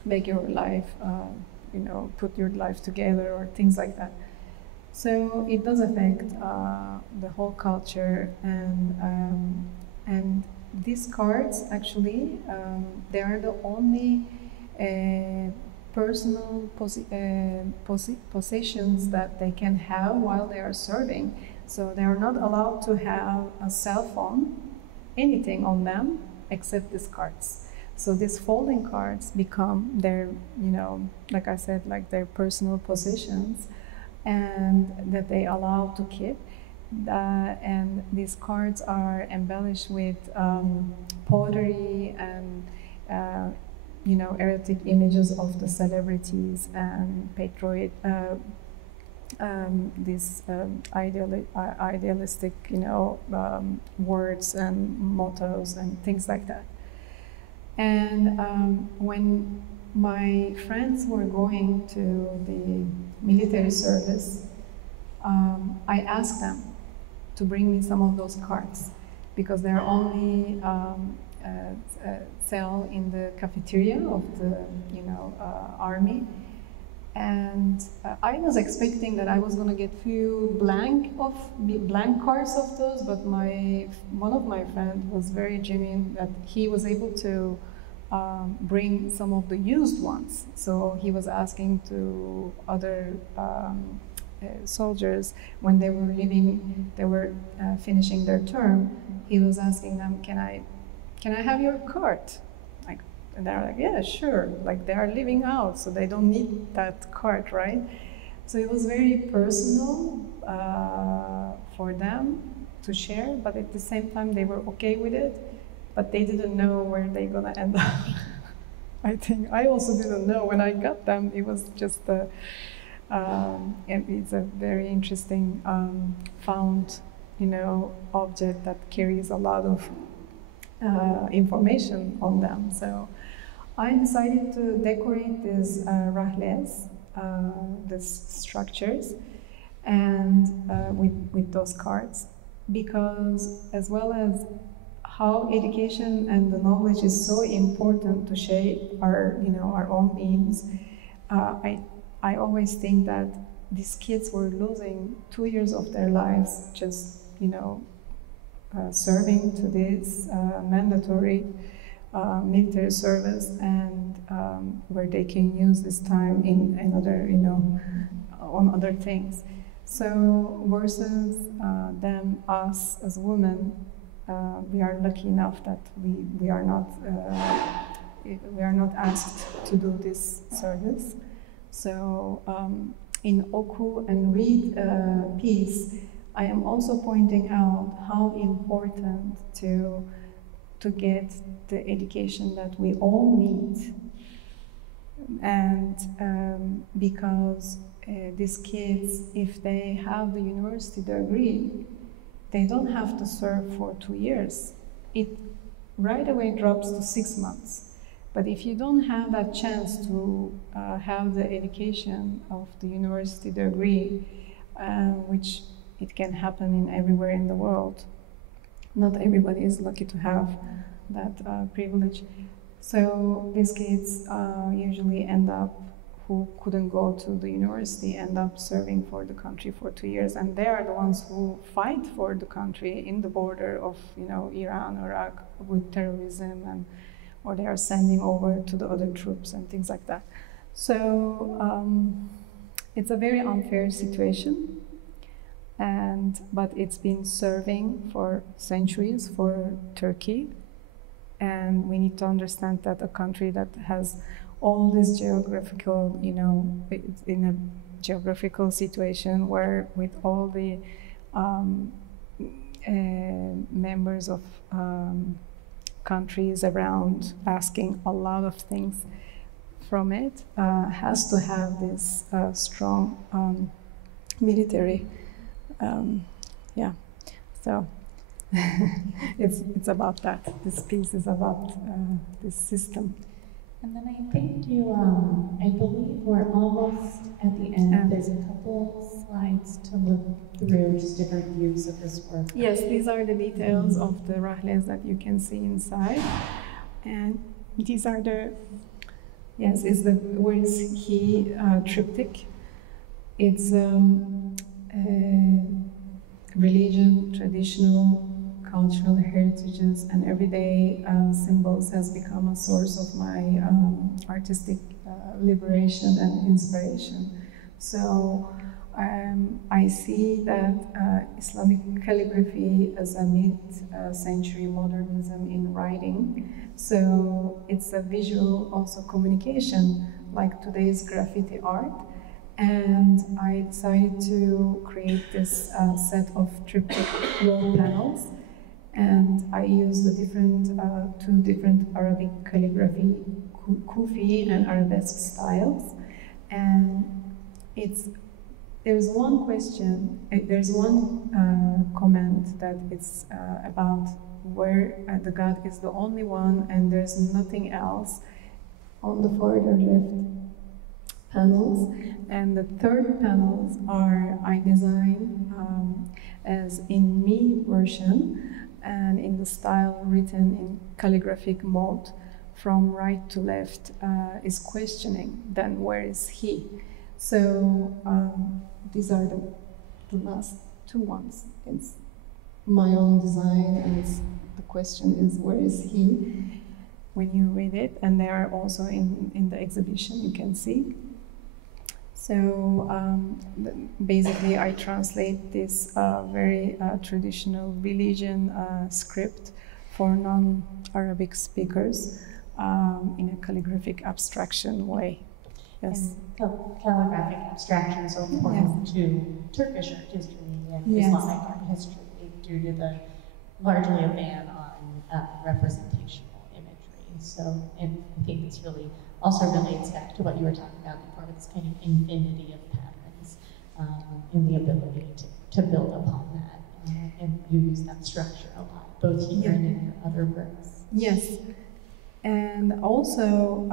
make your life, put your life together or things like that. So it does affect the whole culture, and these cards actually, they are the only personal possessions that they can have while they are serving. So they are not allowed to have a cell phone, anything on them except these cards. So these folding cards become their, like I said, like their personal possessions, and that they allow to keep. And these cards are embellished with pottery and erotic images of the celebrities and these idealistic, words and mottos and things like that. And when my friends were going to the military service, I asked them to bring me some of those cards, because they're only sell in the cafeteria of the army. And I was expecting that I was going to get few blank cards of those, but one of my friends was very genuine that he was able to bring some of the used ones. So he was asking to other soldiers when they were leaving, they were finishing their term. He was asking them, "Can I have your card?" And they're like, "Yeah, sure." Like, they are living out, so they don't need that card, right? So it was very personal for them to share, but at the same time they were okay with it, but they didn't know where they're gonna end up. I think I also didn't know when I got them. It was just it's a very interesting found, object that carries a lot of information on them. So I decided to decorate these rahles, these structures, and with those cards, because as well as how education and the knowledge is so important to shape our own beings, I always think that these kids were losing 2 years of their lives just serving to this mandatory military service, and where they can use this time in another, on other things. So versus us as women, we are lucky enough that we are not asked to do this service. So in Oku and Read piece, I am also pointing out how important to get the education that we all need, and because these kids, if they have the university degree, they don't have to serve for 2 years. It right away drops to 6 months. But if you don't have that chance to have the education of the university degree, which it can happen in everywhere in the world, not everybody is lucky to have that privilege. So these kids usually end up, who couldn't go to the university, end up serving for the country for 2 years, and they are the ones who fight for the country in the border of, you know, Iran, Iraq with terrorism, and or they are sending over to the other troops and things like that. So it's a very unfair situation, but it's been serving for centuries for Turkey, and we need to understand that a country that has all this geographical, you know, it's in a geographical situation where with all the members of countries around asking a lot of things from it, has to have this strong military, yeah, so it's about that. This piece is about this system. And then I think you, I believe we're almost at the end. There's a couple slides to look through, just different views of this work. Yes, these are the details of the rahles that you can see inside. And these are the, yes, it's the where is he triptych. It's religion, traditional, cultural heritages, and everyday symbols has become a source of my artistic liberation and inspiration. So I see that Islamic calligraphy as a mid-century modernism in writing. So it's a visual also communication, like today's graffiti art. And I decided to create this set of triptych wall panels. And I use the different, two different Arabic calligraphy, Kufi and Arabesque styles. And there's one question, there's one comment that it's about where the God is the only one and there's nothing else on the further left panels. And the third panels are, I designed as in me version, and in the style written in calligraphic mode, from right to left is questioning, then where is he? So these are the last two ones. It's my own design, and the question is, where is he? When you read it, and they are also in the exhibition, you can see. So basically, I translate this very traditional Belizean script for non-Arabic speakers in a calligraphic abstraction way. Yes. And calligraphic abstraction is so important to Turkish art history and Islamic art history due to the largely a ban on representational imagery. So, and I think this really also relates back to what you were talking about before, this kind of infinity of patterns and the ability to build upon that. And you use that structure a lot, both here and in your other works. Yes. And also,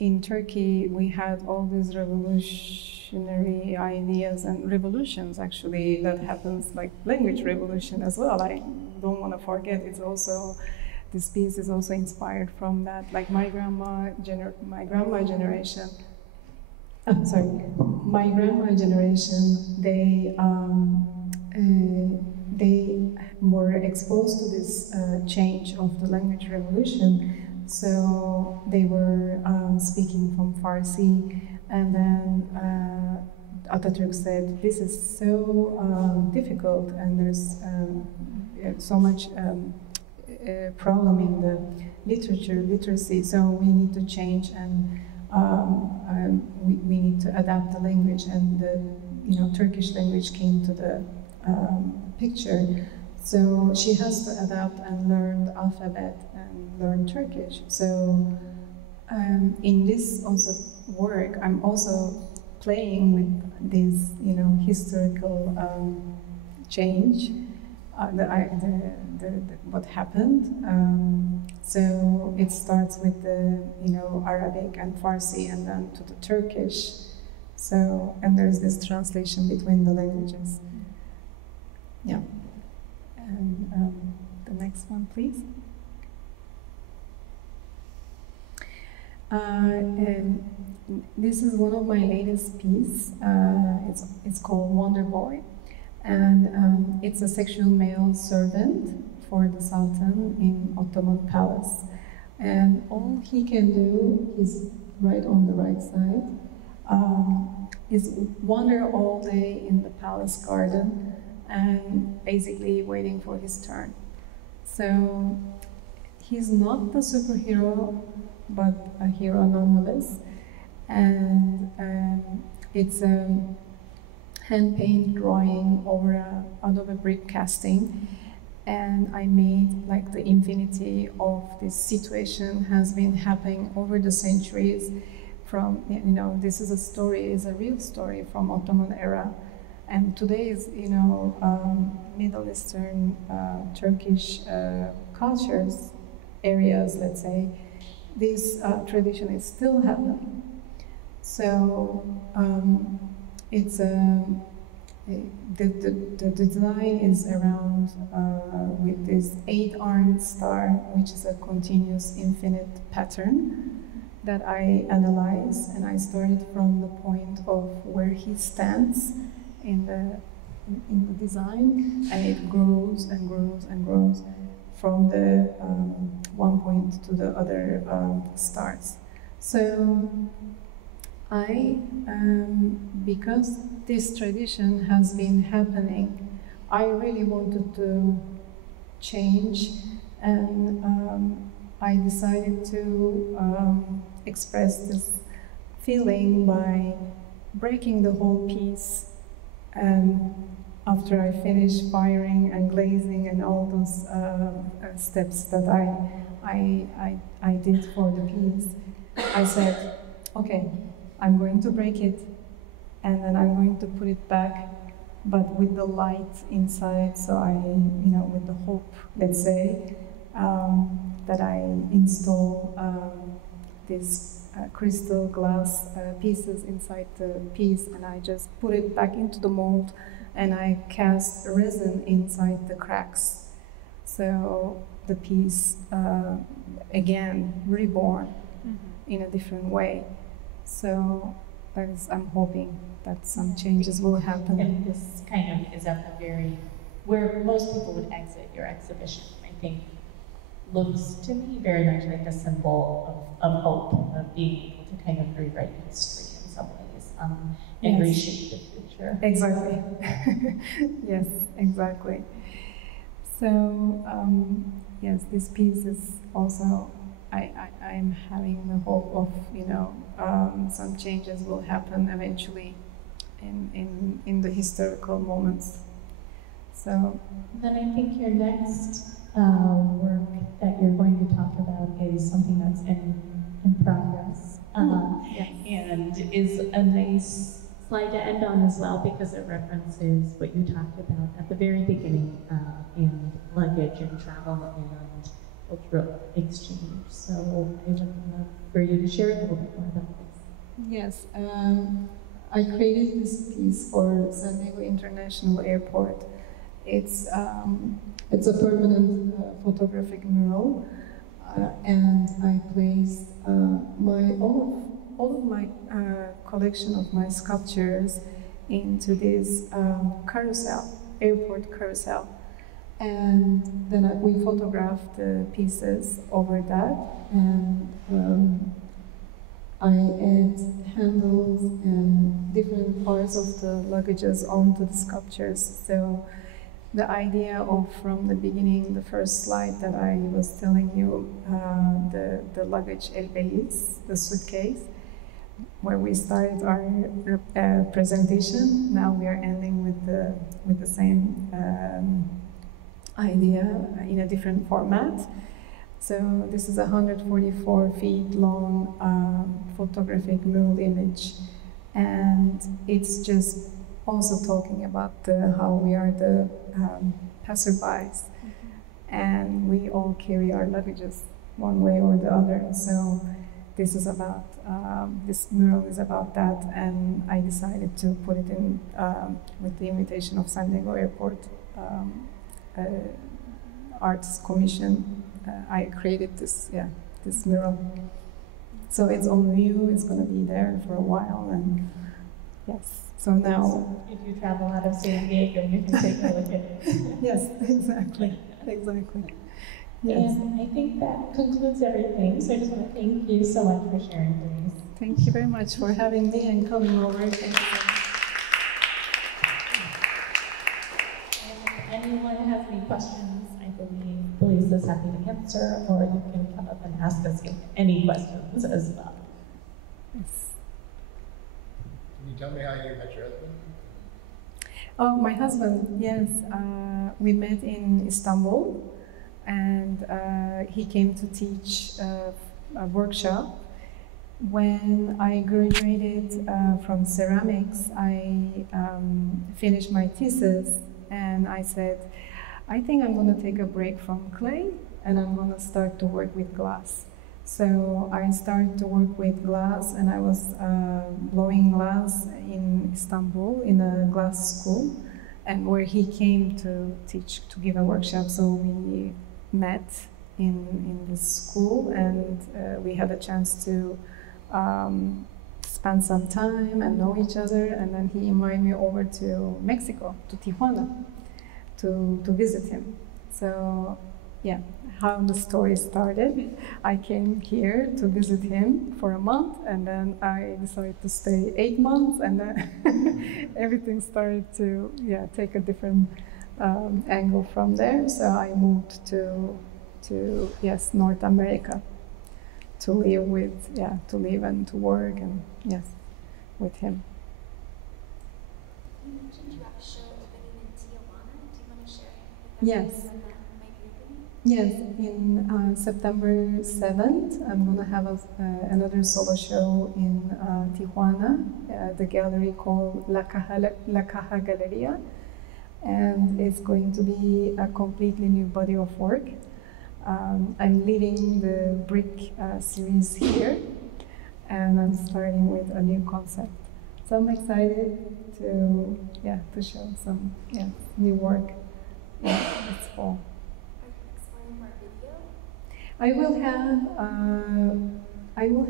in Turkey, we had all these revolutionary ideas and revolutions, actually, that happens, like language revolution as well. I don't want to forget, it's also, this piece is also inspired from that. Like my grandma generation, they were exposed to this change of the language revolution. So they were speaking from Farsi, and then Atatürk said, this is so difficult, and there's so much problem in the literacy, so we need to change, and we need to adapt the language, and the Turkish language came to the picture. So she has to adapt and learn the alphabet and learn Turkish. So in this also work, I'm also playing with this historical change what happened. So it starts with the Arabic and Farsi, and then to the Turkish. So, and there's this translation between the languages. Yeah. And the next one, please. And this is one of my latest pieces. It's called Wonder Boy, and it's a sexual male servant for the Sultan in Ottoman palace. And all he can do is right on the right side. Is wander all day in the palace garden and basically waiting for his turn. So he's not the superhero, but a hero nonetheless. And it's a hand-paint drawing over a Adobe brick casting. And I made like the infinity of this situation has been happening over the centuries. From, this is a story, is a real story from Ottoman era, and today's, Middle Eastern, Turkish cultures, areas, let's say, this tradition is still happening. So it's the design is around with this 8-armed star, which is a continuous infinite pattern that I analyze, and I started from the point of where he stands in the design, and it grows and grows and grows from the one point to the other stars. So because this tradition has been happening, I really wanted to change, and I decided to express this feeling by breaking the whole piece. And after I finished firing and glazing and all those steps that I did for the piece, I said, okay, I'm going to break it, and then I'm going to put it back, but with the light inside. So with the hope, let's say, that I install these crystal glass pieces inside the piece, and I just put it back into the mold, and I cast resin inside the cracks. So the piece, again, reborn in a different way. So I'm hoping that some changes will happen. And this kind of is at the very, where most people would exit your exhibition, I think, looks to me very much like a symbol of hope, of being able to kind of rewrite history in some ways, and reshape the future. Exactly. Yes, exactly. So, yes, this piece is also, I'm having the hope of, some changes will happen eventually in the historical moments. So. Then I think your next work that you're going to talk about is something that's in progress, and is a nice slide to end on as well, because it references what you talked about at the very beginning in luggage and travel and cultural exchange. So I would love for you to share a little bit more about this. Yes, I created this piece for San Diego International Airport. It's a permanent photographic mural, and I placed all of my collection of my sculptures into this carousel, airport carousel, and then we photographed the pieces over that, and I add handles and different parts of the luggages onto the sculptures. So the idea of, from the beginning, the first slide that I was telling you, the luggage El Beliz, the suitcase, where we started our presentation. Now we are ending with the same idea in a different format. So this is a 144 feet long photographic mural image, and it's just also talking about how we are the passerbys, and we all carry our luggages one way or the other. So this is about, this mural is about that, and I decided to put it in with the invitation of San Diego Airport Arts Commission. I created this mural. So it's on view, it's going to be there for a while, and yes. So now, if you travel out of San Diego, you can take a look at it. Yes, exactly. Yes. And I think that concludes everything. So I just want to thank you so much for sharing, Beliz. Thank you very much for having me and coming over. And if anyone has any questions, I believe Beliz is happy to answer, or you can come up and ask us any questions as well. Yes. Can you tell me how you met your husband? Oh, my husband, yes. We met in Istanbul, and he came to teach a workshop. When I graduated from ceramics, I finished my thesis, and I said, I think I'm going to take a break from clay, and I'm going to start to work with glass. So I started to work with glass, and I was blowing glass in Istanbul in a glass school, and where he came to teach, to give a workshop. So we met in this school, and we had a chance to spend some time and know each other, and then he invited me over to Mexico, to Tijuana, to visit him. So yeah, how the story started. I came here to visit him for a month, and then I decided to stay 8 months, and then everything started to take a different angle from there. So I moved to North America to live and to work, and with him. You mentioned you have a show opening in Tijuana. Do you want to share Yes. when that might be opening? Yes, in September 7th, I'm going to have another solo show in Tijuana, the gallery called La Caja Galeria, and it's going to be a completely new body of work. I'm leading the brick series here, and I'm starting with a new concept. So I'm excited to show some new work this fall. I will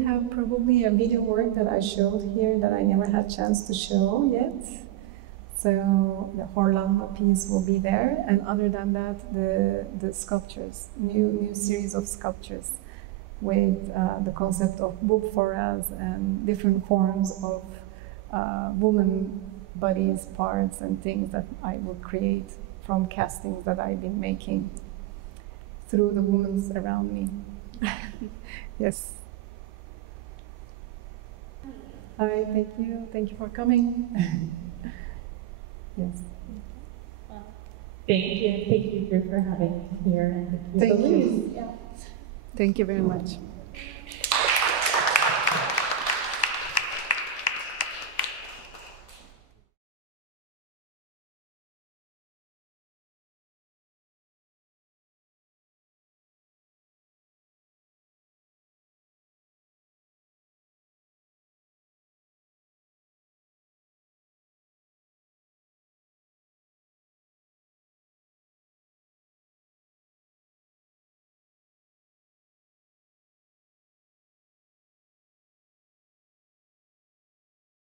have probably a video work that I showed here that I never had chance to show yet. So the Horlama piece will be there, and other than that, the sculptures, new series of sculptures with the concept of bupforas and different forms of woman bodies, parts, and things that I will create from castings that I've been making through the women around me. Yes. Hi, thank you for coming. Yes. Thank you for having me here. And Thank you. Yeah. Thank you very much.